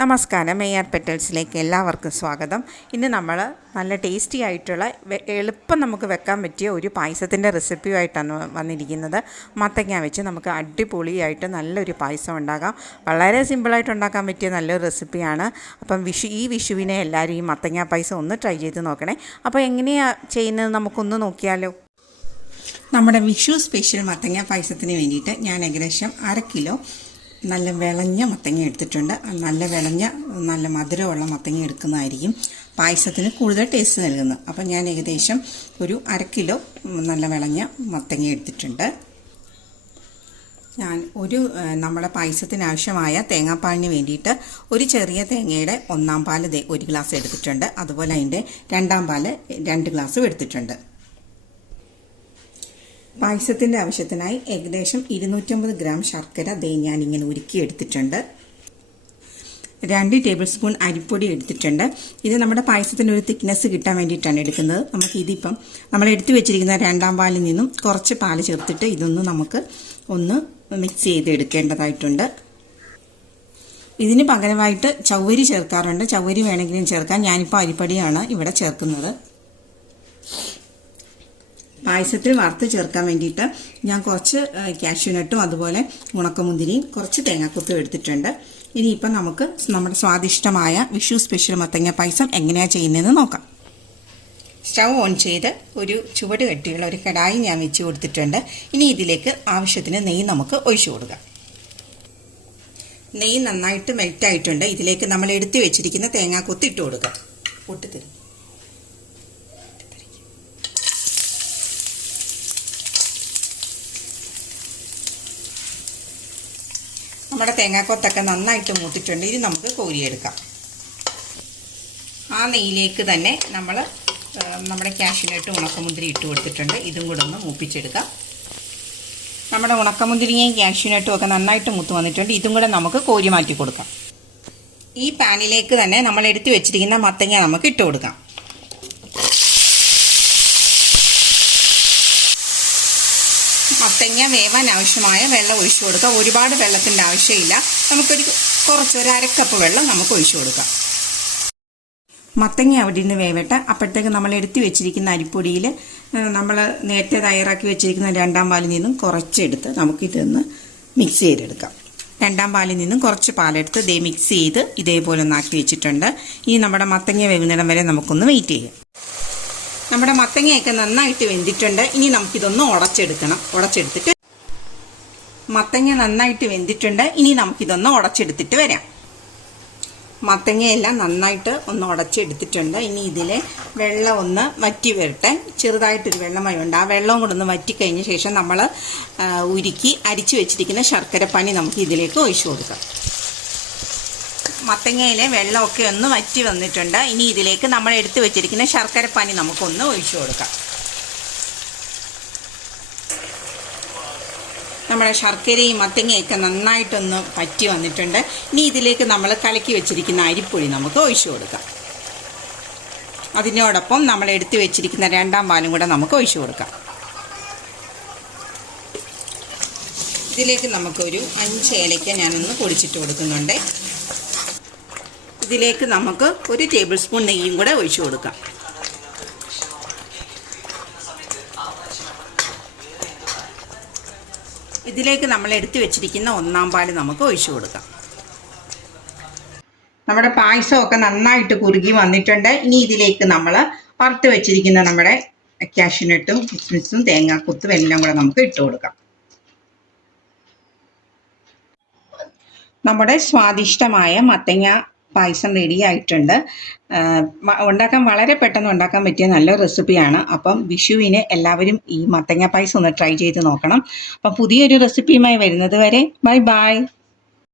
നമസ്കാരം മെയ്യാർ പെറ്റൽസിലേക്ക് എല്ലാവർക്കും സ്വാഗതം. ഇന്ന് നമ്മൾ നല്ല ടേസ്റ്റി ആയിട്ടുള്ള എളുപ്പം നമുക്ക് വെക്കാൻ പറ്റിയ ഒരു പായസത്തിന്റെ റെസിപ്പിയുമായിട്ടാണ് വന്നിരിക്കുന്നത്. മത്തങ്ങ വെച്ച് നമുക്ക് അടിപൊളിയായിട്ട് നല്ലൊരു പായസം ഉണ്ടാക്കാം. വളരെ സിമ്പിളായിട്ട് ഉണ്ടാക്കാൻ പറ്റിയ നല്ലൊരു റെസിപ്പിയാണ് അപ്പം വിഷു ഈ വിഷുവിനെ എല്ലാവരും ഈ മത്തങ്ങ പായസം ഒന്ന് ട്രൈ ചെയ്ത് നോക്കണേ. അപ്പോൾ എങ്ങനെയാണ് ചെയ്യുന്നത് നമുക്കൊന്ന് നോക്കിയാലോ? നമ്മുടെ വിഷു സ്പെഷ്യൽ മത്തങ്ങ പായസത്തിന് വേണ്ടിയിട്ട് ഞാൻ ഏകദേശം അര കിലോ നല്ല വിളഞ്ഞ മത്തങ്ങ എടുത്തിട്ടുണ്ട്. നല്ല വിളഞ്ഞ നല്ല മധുരമുള്ള മത്തങ്ങ എടുക്കുന്നതായിരിക്കും പായസത്തിന് കൂടുതൽ ടേസ്റ്റ് നൽകുന്നത്. അപ്പം ഞാൻ ഏകദേശം ഒരു അര കിലോ നല്ല വിളഞ്ഞ മത്തങ്ങ എടുത്തിട്ടുണ്ട്. ഞാൻ ഒരു നമ്മുടെ പായസത്തിന് ആവശ്യമായ തേങ്ങാപ്പാലിന് വേണ്ടിയിട്ട് ഒരു ചെറിയ തേങ്ങയുടെ ഒന്നാം പാൽ ഒരു ഗ്ലാസ് എടുത്തിട്ടുണ്ട്. അതുപോലെ അതിന്റെ രണ്ടാം പാൽ രണ്ട് ഗ്ലാസ്സും എടുത്തിട്ടുണ്ട്. പായസത്തിന്റെ ആവശ്യത്തിനായി ഏകദേശം ഇരുന്നൂറ്റമ്പത് ഗ്രാം ശർക്കര ദേ ഞാനിങ്ങനെ ഉരുക്കി എടുത്തിട്ടുണ്ട് രണ്ട് ടേബിൾ സ്പൂൺ അരിപ്പൊടി എടുത്തിട്ടുണ്ട്. ഇത് നമ്മുടെ പായസത്തിന് ഒരു തിക്നെസ് കിട്ടാൻ വേണ്ടിയിട്ടാണ് എടുക്കുന്നത്. നമുക്ക് ഇതിപ്പം നമ്മൾ എടുത്തു വെച്ചിരിക്കുന്ന രണ്ടാം പാലിൽ നിന്നും കുറച്ച് പാൽ ചേർത്തിട്ട് ഇതൊന്ന് നമുക്ക് ഒന്ന് മിക്സ് ചെയ്ത് എടുക്കേണ്ടതായിട്ടുണ്ട് ഇതിന് പകരമായിട്ട് ചവ്വരി ചേർക്കാറുണ്ട്. ചവ്വരി വേണമെങ്കിലും ചേർക്കാം. ഞാനിപ്പോൾ അരിപ്പൊടിയാണ് ഇവിടെ ചേർക്കുന്നത്. പായസത്തിൽ വറുത്ത് ചേർക്കാൻ വേണ്ടിയിട്ട് ഞാൻ കുറച്ച് കാഷ്യൂനട്ടും അതുപോലെ ഉണക്കമുന്തിരിയും കുറച്ച് തേങ്ങാക്കൊത്തും എടുത്തിട്ടുണ്ട്. ഇനിയിപ്പം നമുക്ക് നമ്മുടെ സ്വാദിഷ്ടമായ വിഷു സ്പെഷ്യൽ മത്തങ്ങ പായസം എങ്ങനെയാണ് ചെയ്യുന്നതെന്ന് നോക്കാം. സ്റ്റൗ ഓൺ ചെയ്ത് ഒരു ചുവട് കെട്ടിയുള്ള ഒരു കടായി ഞാൻ വെച്ച് കൊടുത്തിട്ടുണ്ട്. ഇനി ഇതിലേക്ക് ആവശ്യത്തിന് നെയ്യ് നമുക്ക് ഒഴിച്ചു കൊടുക്കാം. നെയ്യ് നന്നായിട്ട് മെൽറ്റായിട്ടുണ്ട് ഇതിലേക്ക് നമ്മൾ എടുത്തു വെച്ചിരിക്കുന്ന തേങ്ങാക്കൊത്ത് ഇട്ട് കൊടുക്കാം. പൊട്ടിത്തരും നമ്മുടെ തേങ്ങാക്കൊത്തൊക്കെ നന്നായിട്ട് മൂത്തിട്ടുണ്ട്. ഇനി നമുക്ക് കോരിയെടുക്കാം. ആ നെയ്യിലേക്ക് തന്നെ നമ്മൾ നമ്മുടെ ക്യാഷിനിട്ട് ഉണക്കമുന്തിരി ഇട്ട് കൊടുത്തിട്ടുണ്ട്. ഇതും കൂടെ ഒന്ന് മൂപ്പിച്ചെടുക്കാം. നമ്മുടെ ഉണക്കമുന്തിരിയും കാഷ്യൂനട്ടും ഒക്കെ നന്നായിട്ട് മൂത്ത് വന്നിട്ടുണ്ട്. ഇതും കൂടെ നമുക്ക് കോരി മാറ്റി കൊടുക്കാം. ഈ പാനിലേക്ക് തന്നെ നമ്മൾ എടുത്തു വെച്ചിരിക്കുന്ന മത്തങ്ങ നമുക്ക് ഇട്ട് കൊടുക്കാം. മത്തങ്ങ വേവാൻ ആവശ്യമായ വെള്ളം ഒഴിച്ചു കൊടുക്കുക ഒരുപാട് വെള്ളത്തിന്റെ ആവശ്യമില്ല. നമുക്കൊരു കുറച്ച് ഒരു അരക്കപ്പ് വെള്ളം നമുക്ക് ഒഴിച്ചു കൊടുക്കാം. മത്തങ്ങ അവിടെ നിന്ന് വേവട്ടെ. അപ്പോഴത്തേക്ക് നമ്മൾ എടുത്തു വെച്ചിരിക്കുന്ന അരിപ്പൊടിയിൽ നമ്മൾ നേരത്തെ തയ്യാറാക്കി വെച്ചിരിക്കുന്ന രണ്ടാം പാലിൽ നിന്നും കുറച്ചെടുത്ത് നമുക്കിതൊന്ന് മിക്സ് ചെയ്തെടുക്കാം. രണ്ടാം പാലിൽ നിന്നും കുറച്ച് പാലെടുത്ത് ദേ മിക്സ് ചെയ്ത് ഇതേപോലെ ഒന്നാക്കി വെച്ചിട്ടുണ്ട്. ഇനി നമ്മുടെ മത്തങ്ങ വേവുന്നിടം വരെ നമുക്കൊന്ന് വെയിറ്റ് ചെയ്യാം. നമ്മുടെ മത്തങ്ങയൊക്കെ നന്നായിട്ട് വെന്തിട്ടുണ്ട്. ഇനി നമുക്കിതൊന്ന് ഉടച്ചെടുക്കണം. ഉടച്ചെടുത്തിട്ട് മത്തങ്ങ നന്നായിട്ട് വെന്തിട്ടുണ്ട്. ഇനി നമുക്കിതൊന്ന് ഉടച്ചെടുത്തിട്ട് വരാം. മത്തങ്ങയെല്ലാം നന്നായിട്ട് ഒന്ന് ഉടച്ചെടുത്തിട്ടുണ്ട്. ഇനി ഇതിൽ വെള്ളം ഒന്ന് വറ്റി വരട്ടെ. ചെറുതായിട്ടൊരു ഉണ്ട്. ആ വെള്ളവും കൂടെ ഒന്ന് വറ്റിക്കഴിഞ്ഞ ശേഷം നമ്മൾ ഉരുക്കി അരിച്ചു വെച്ചിരിക്കുന്ന ശർക്കര പനി നമുക്ക് ഇതിലേക്ക് ഒഴിച്ചു കൊടുക്കാം. മത്തങ്ങയിലെ വെള്ളമൊക്കെ ഒന്ന് വറ്റി വന്നിട്ടുണ്ട്. ഇനി ഇതിലേക്ക് നമ്മൾ എടുത്തു വെച്ചിരിക്കുന്ന ശർക്കര പനി നമുക്കൊന്ന് ഒഴിച്ചു കൊടുക്കാം. നമ്മുടെ ശർക്കരയും മത്തങ്ങയൊക്കെ നന്നായിട്ടൊന്ന് പറ്റി വന്നിട്ടുണ്ട്. ഇനി ഇതിലേക്ക് നമ്മൾ കലക്കി വെച്ചിരിക്കുന്ന അരിപ്പൊടി നമുക്ക് ഒഴിച്ചു കൊടുക്കാം. അതിനോടൊപ്പം നമ്മൾ എടുത്തു വെച്ചിരിക്കുന്ന രണ്ടാം പാലും കൂടെ നമുക്ക് ഒഴിച്ചു കൊടുക്കാം. ഇതിലേക്ക് നമുക്കൊരു അഞ്ച് ഏലയ്ക്ക ഞാനൊന്ന് പൊടിച്ചിട്ട് കൊടുക്കുന്നുണ്ട്. ഇതിലേക്ക് നമുക്ക് ഒരു ടേബിൾ സ്പൂൺ നെയ്യും കൂടെ ഒഴിച്ചു കൊടുക്കാം. ഇതിലേക്ക് നമ്മൾ എടുത്തു വെച്ചിരിക്കുന്ന ഒന്നാം പാൽ നമുക്ക് ഒഴിച്ചു കൊടുക്കാം. നമ്മുടെ പായസമൊക്കെ നന്നായിട്ട് കുറുകി വന്നിട്ടുണ്ട്. ഇനി ഇതിലേക്ക് നമ്മൾ വറുത്ത് വെച്ചിരിക്കുന്ന നമ്മുടെ ക്യാഷ്യൂനട്ടും കിസ്മിസും തേങ്ങാക്കൊത്തും എല്ലാം കൂടെ നമുക്ക് ഇട്ട് കൊടുക്കാം. നമ്മുടെ സ്വാദിഷ്ടമായ മത്തങ്ങ പായസം റെഡി ആയിട്ടുണ്ട്. ഉണ്ടാക്കാൻ വളരെ പെട്ടെന്ന് ഉണ്ടാക്കാൻ പറ്റിയ നല്ല റെസിപ്പിയാണ് അപ്പം വിഷുവിന് എല്ലാവരും ഈ മത്തങ്ങ പായസം ഒന്ന് ട്രൈ ചെയ്ത് നോക്കണം. അപ്പം പുതിയൊരു റെസിപ്പിയുമായി വരുന്നത് വരെ ബൈ ബൈ